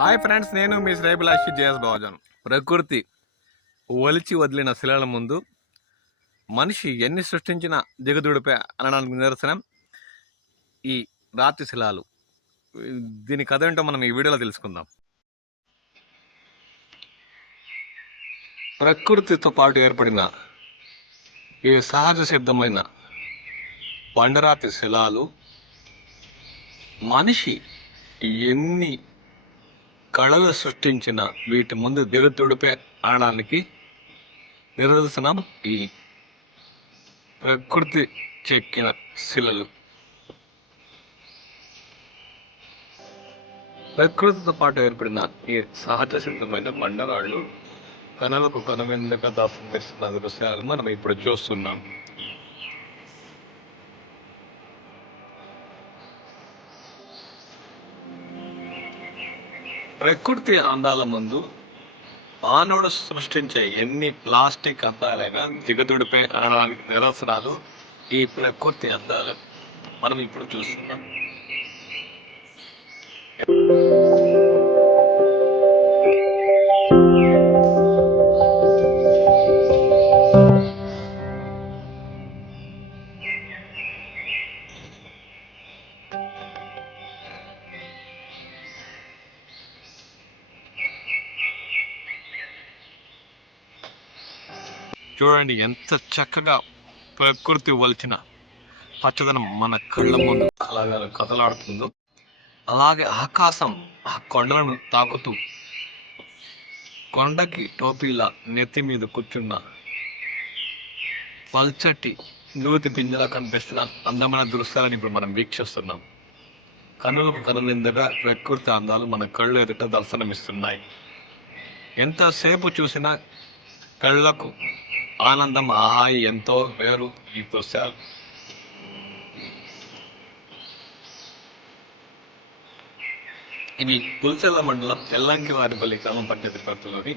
Hi friends నేను మీ శ్రేభిలాషి JS Bavajan ప్రకృతి ఒలిచి వదిలిన శిలల ముందు మనిషి ఎన్ని సృష్టించిన దిగదుడిపై అనడానికి నిదర్శనం ఈ రాతి శిలాలు. దీని కథ ఏంటో మనం ఈ వీడియోలో తెలుసుకుందాం. ప్రకృతితో పాటు ఏర్పడిన ఈ సహజ సిద్ధమైన పండరాతి శిలాలు మనిషి ఎన్ని కళలు సృష్టించిన వీటి ముందు దిగతుడిపై ఆడడానికి నిదర్శనం ఈ. ప్రకృతి చెక్కిన శిలలు. ప్రకృతితో పాటు ఏర్పడిన ఈ సహజ సిద్ధమైన మండలాలు కనలకు కనువిందుగా దాపిస్తున్న దృశ్యాలను మనం ఇప్పుడు చూస్తున్నాం. ప్రకృతి అందాల ముందు మానవుడు సృష్టించే ఎన్ని ప్లాస్టిక్ అందాలైనా దిగదుడిపై అనడానికి నిరసనాలు ఈ ప్రకృతి అందాలు. మనం ఇప్పుడు చూస్తున్నాం. చూడండి ఎంత చక్కగా ప్రకృతి వలిచిన పచ్చదనం మన కళ్ళ ముందు అలాగే కదలాడుతుందో అలాగే ఆకాశం ఆ కొండలను తాకుతూ కొండకి టోపీలా నెత్తి మీద కూర్చున్న పల్చటి నూతి పింజలా కనిపిస్తున్న అందమైన దృశ్యాలను ఇప్పుడు మనం వీక్షిస్తున్నాం. కనులకు కనునిందగా ప్రకృతి అందాలు మన కళ్ళు ఎదుట దర్శనమిస్తున్నాయి. ఎంతసేపు చూసినా కళ్ళకు ఆనందం ఆహాయి ఎంతో వేరు ఈ దృశ్యాలు ఇవి పులిచెల్ల మండలం ఎల్లంకి వారిపల్లి గ్రామ పంచాయతీ పరిధిలోని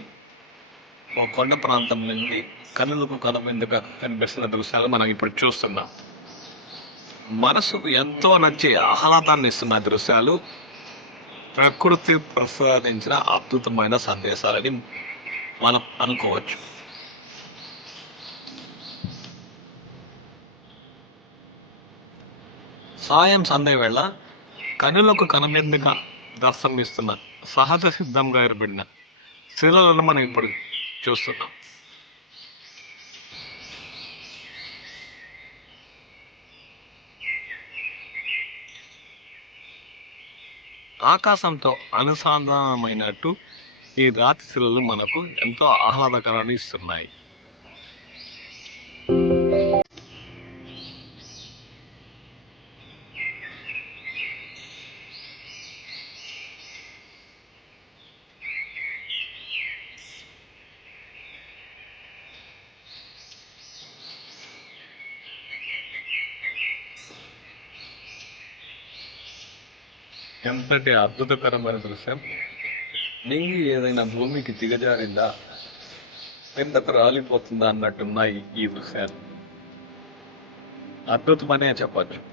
ఒక కొండ ప్రాంతం నుండి కనులకు కనువిందుగా కనిపిస్తున్న దృశ్యాలు మనం ఇప్పుడు చూస్తున్నాం. మనసుకు ఎంతో నచ్చే ఆహ్లాదాన్ని ఇస్తున్న దృశ్యాలు ప్రకృతి ప్రసాదించిన అద్భుతమైన సందేశాలని మనం అనుకోవచ్చు. సాయం సందేవేళ కనులకు కనుమెందుగా దర్శనమిస్తున్న సహజ సిద్ధంగా ఏర్పడిన శిలలను మనం ఇప్పుడు చూస్తున్నాం. ఆకాశంతో అనుసంధానమైనట్టు ఈ రాతి శిలలు మనకు ఎంతో ఆహ్లాదకరాన్ని ఇస్తున్నాయి. ఎంతటి అద్భుతకరమైన దృశ్యం? నింగి ఏదైనా భూమికి దిగజారిందా? కిందకు రాలిపోతుందా అన్నట్టున్నాయి ఈ దృశ్యాలు. అద్భుతమనే చెప్పచ్చు.